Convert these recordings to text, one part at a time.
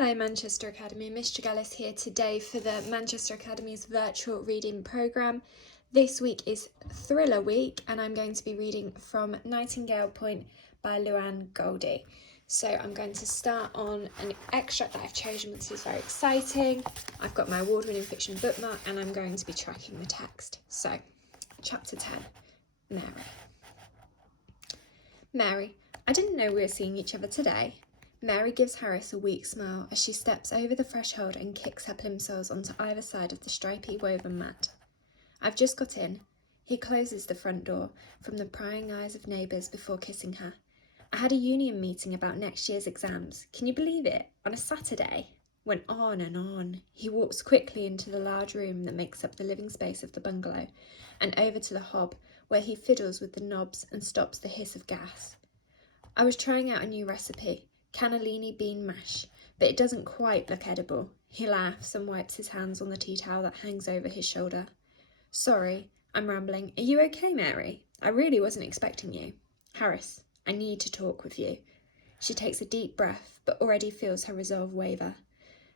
Hello Manchester Academy, Miss Tregelles here today for the Manchester Academy's virtual reading programme. This week is Thriller Week and I'm going to be reading from Nightingale Point by Luan Goldie. So I'm going to start on an extract that I've chosen, which is very exciting. I've got my award-winning fiction bookmark and I'm going to be tracking the text. So, chapter 10, Mary. Mary, I didn't know we were seeing each other today. Mary gives Harris a weak smile as she steps over the threshold and kicks her plimsolls onto either side of the stripy woven mat. I've just got in. He closes the front door from the prying eyes of neighbours before kissing her. I had a union meeting about next year's exams. Can you believe it? On a Saturday? Went on and on. He walks quickly into the large room that makes up the living space of the bungalow and over to the hob where he fiddles with the knobs and stops the hiss of gas. I was trying out a new recipe. Cannellini bean mash, but it doesn't quite look edible. He laughs and wipes his hands on the tea towel that hangs over his shoulder. Sorry, I'm rambling. Are you okay, Mary? I really wasn't expecting you. Harris, I need to talk with you. She takes a deep breath, but already feels her resolve waver.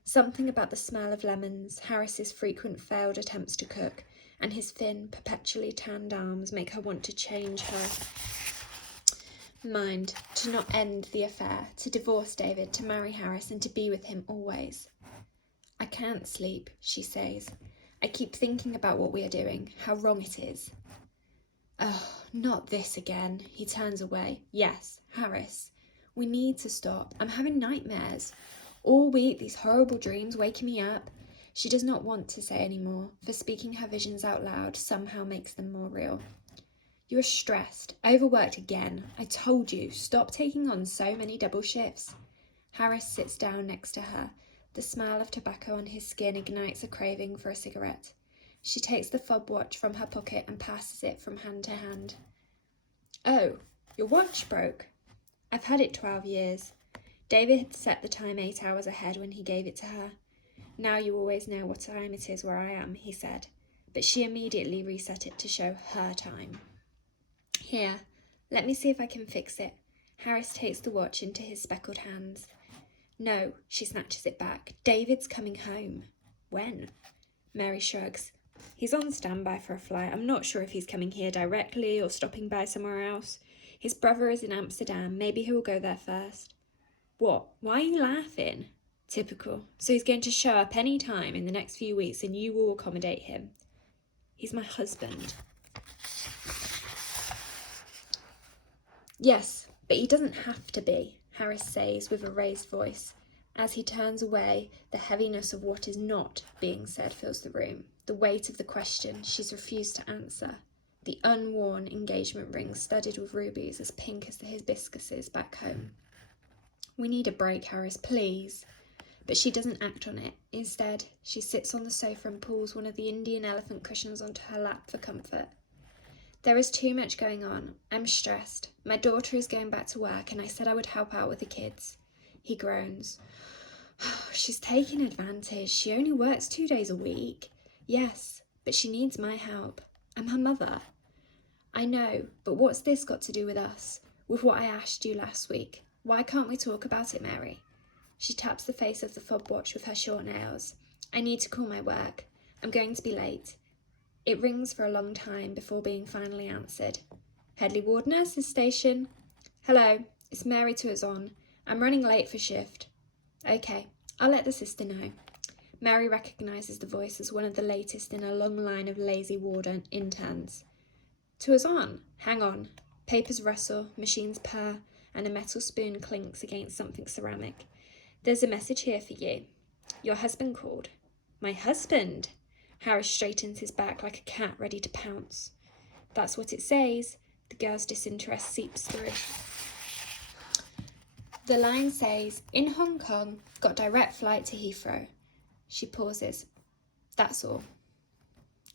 Something about the smell of lemons, Harris's frequent failed attempts to cook, and his thin, perpetually tanned arms make her want to change her mind, to not end the affair, to divorce David, to marry Harris and to be with him always. I can't sleep, she says. I keep thinking about what we are doing, how wrong it is. Oh, not this again. He turns away. Yes, Harris. We need to stop. I'm having nightmares. All week, these horrible dreams waking me up. She does not want to say any more, for speaking her visions out loud somehow makes them more real. You're stressed, overworked again. I told you, stop taking on so many double shifts. Harris sits down next to her. The smell of tobacco on his skin ignites a craving for a cigarette. She takes the fob watch from her pocket and passes it from hand to hand. Oh, your watch broke. I've had it 12 years. David had set the time 8 hours ahead when he gave it to her. Now you always know what time it is where I am, he said. But she immediately reset it to show her time. Here, let me see if I can fix it. Harris takes the watch into his speckled hands. No, she snatches it back. David's coming home. When? Mary shrugs. He's on standby for a flight. I'm not sure if he's coming here directly or stopping by somewhere else. His brother is in Amsterdam. Maybe he will go there first. What? Why are you laughing? Typical. So he's going to show up any time in the next few weeks and you will accommodate him. He's my husband. Yes, but he doesn't have to be, Harris says with a raised voice. As he turns away, the heaviness of what is not being said fills the room. The weight of the question she's refused to answer. The unworn engagement ring studded with rubies as pink as the hibiscuses back home. We need a break, Harris, please. But she doesn't act on it. Instead, she sits on the sofa and pulls one of the Indian elephant cushions onto her lap for comfort. There is too much going on. I'm stressed. My daughter is going back to work and I said I would help out with the kids. He groans. She's taking advantage. She only works 2 days a week. Yes, but she needs my help. I'm her mother. I know, but what's this got to do with us? With what I asked you last week? Why can't we talk about it, Mary? She taps the face of the fob watch with her short nails. I need to call my work. I'm going to be late. It rings for a long time before being finally answered. Headley Ward Nurse's Station. Hello, it's Mary Tregelles. I'm running late for shift. Okay, I'll let the sister know. Mary recognises the voice as one of the latest in a long line of lazy ward interns. Tregelles, hang on. Papers rustle, machines purr, and a metal spoon clinks against something ceramic. There's a message here for you. Your husband called. My husband? Harris straightens his back like a cat ready to pounce. That's what it says. The girl's disinterest seeps through. The line says, in Hong Kong, got direct flight to Heathrow. She pauses. That's all.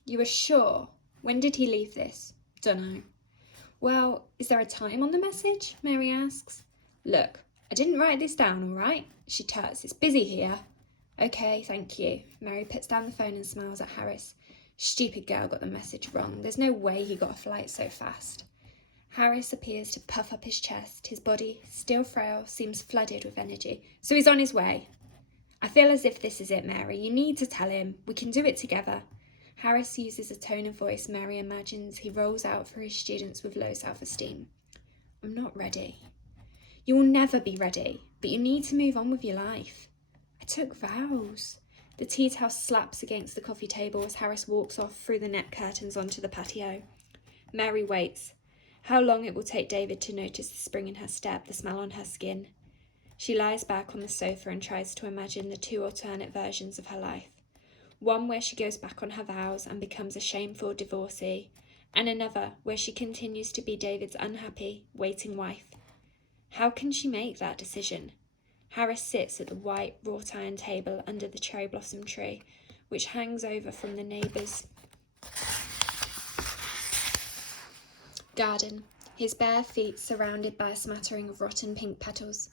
You are sure? When did he leave this? Dunno. Well, is there a time on the message? Mary asks. Look, I didn't write this down, all right? She turts. It's busy here. Okay, thank you. Mary puts down the phone and smiles at Harris. Stupid girl got the message wrong. There's no way he got a flight so fast. Harris appears to puff up his chest. His body, still frail, seems flooded with energy. So he's on his way. I feel as if this is it, Mary. You need to tell him. We can do it together. Harris uses a tone of voice Mary imagines he rolls out for his students with low self-esteem. I'm not ready. You will never be ready, but you need to move on with your life. I took vows. The tea towel slaps against the coffee table as Harris walks off through the net curtains onto the patio. Mary waits. How long it will take David to notice the spring in her step, the smell on her skin. She lies back on the sofa and tries to imagine the two alternate versions of her life. One where she goes back on her vows and becomes a shameful divorcee, and another where she continues to be David's unhappy, waiting wife. How can she make that decision? Harris sits at the white wrought iron table under the cherry blossom tree, which hangs over from the neighbour's garden, his bare feet surrounded by a smattering of rotten pink petals.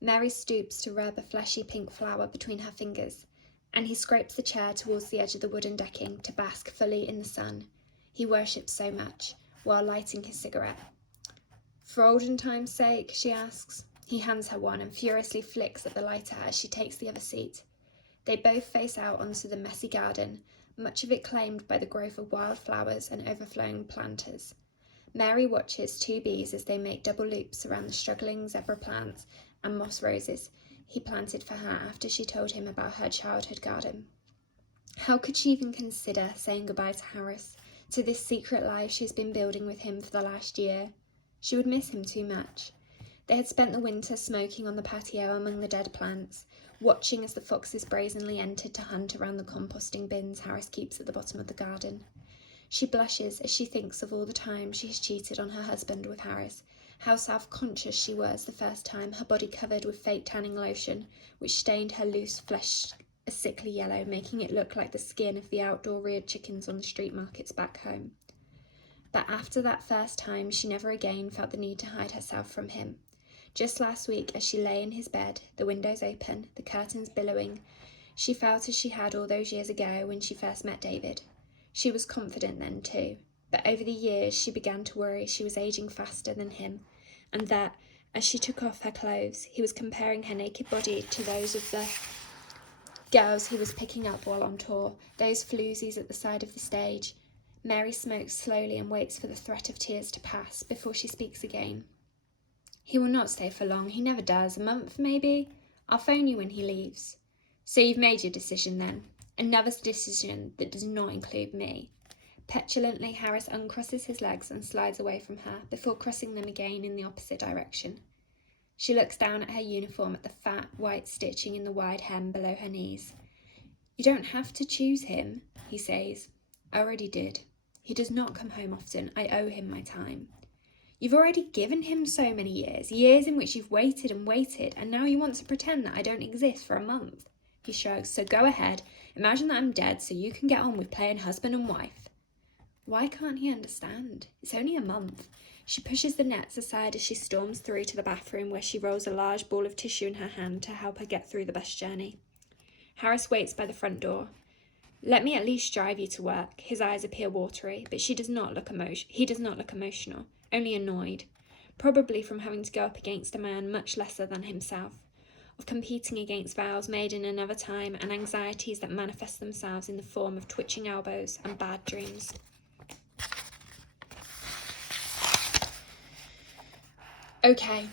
Mary stoops to rub a fleshy pink flower between her fingers, and he scrapes the chair towards the edge of the wooden decking to bask fully in the sun he worships so much, while lighting his cigarette. For olden time's sake, she asks. He hands her one and furiously flicks at the lighter as she takes the other seat. They both face out onto the messy garden, much of it claimed by the growth of wild flowers and overflowing planters. Mary watches two bees as they make double loops around the struggling zebra plants and moss roses he planted for her after she told him about her childhood garden. How could she even consider saying goodbye to Harris, to this secret life she has been building with him for the last year? She would miss him too much. They had spent the winter smoking on the patio among the dead plants, watching as the foxes brazenly entered to hunt around the composting bins Harris keeps at the bottom of the garden. She blushes as she thinks of all the time she has cheated on her husband with Harris, how self-conscious she was the first time, her body covered with fake tanning lotion, which stained her loose flesh a sickly yellow, making it look like the skin of the outdoor reared chickens on the street markets back home. But after that first time, she never again felt the need to hide herself from him. Just last week, as she lay in his bed, the windows open, the curtains billowing, she felt as she had all those years ago when she first met David. She was confident then too, but over the years she began to worry she was aging faster than him, and that, as she took off her clothes, he was comparing her naked body to those of the girls he was picking up while on tour, those floozies at the side of the stage. Mary smokes slowly and waits for the threat of tears to pass before she speaks again. He will not stay for long, he never does, a month maybe. I'll phone you when he leaves. So you've made your decision then? Another decision that does not include me. Petulantly, Harris uncrosses his legs and slides away from her before crossing them again in the opposite direction. She looks down at her uniform at the fat, white stitching in the wide hem below her knees. You don't have to choose him, he says. I already did. He does not come home often. I owe him my time. You've already given him so many years, years in which you've waited and waited, and now you want to pretend that I don't exist for a month. He shrugs. So go ahead. Imagine that I'm dead so you can get on with playing husband and wife. Why can't he understand? It's only a month. She pushes the nets aside as she storms through to the bathroom where she rolls a large ball of tissue in her hand to help her get through the bus journey. Harris waits by the front door. Let me at least drive you to work. His eyes appear watery, but he does not look emotional, only annoyed, probably from having to go up against a man much lesser than himself, of competing against vows made in another time and anxieties that manifest themselves in the form of twitching elbows and bad dreams. Okay.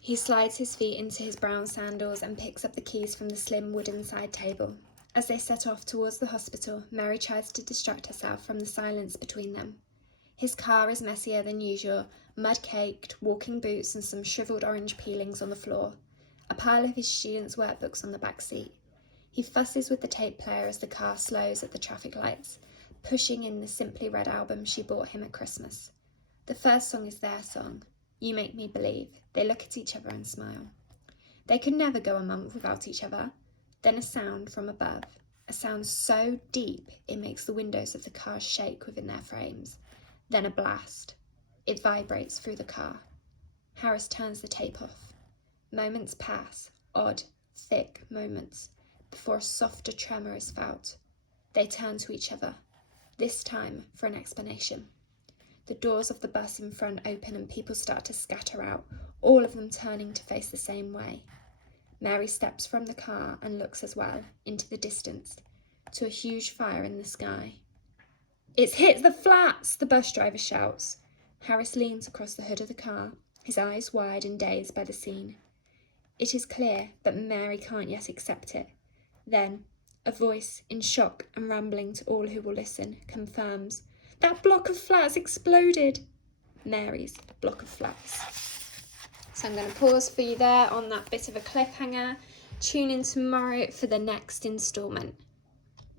He slides his feet into his brown sandals and picks up the keys from the slim wooden side table. As they set off towards the hospital, Mary tries to distract herself from the silence between them. His car is messier than usual, mud-caked, walking boots and some shriveled orange peelings on the floor, a pile of his students' workbooks on the back seat. He fusses with the tape player as the car slows at the traffic lights, pushing in the Simply Red album she bought him at Christmas. The first song is their song, You Make Me Believe. They look at each other and smile. They could never go a month without each other. Then a sound from above, a sound so deep it makes the windows of the car shake within their frames. Then a blast. It vibrates through the car. Harris turns the tape off. Moments pass, odd, thick moments, before a softer tremor is felt. They turn to each other, this time for an explanation. The doors of the bus in front open and people start to scatter out, all of them turning to face the same way. Mary steps from the car and looks as well, into the distance, to a huge fire in the sky. "It's hit the flats!" the bus driver shouts. Harris leans across the hood of the car, his eyes wide and dazed by the scene. It is clear, but Mary can't yet accept it. Then, a voice, in shock and rambling to all who will listen, confirms, "That block of flats exploded!" Mary's block of flats. So I'm going to pause for you there on that bit of a cliffhanger. Tune in tomorrow for the next instalment.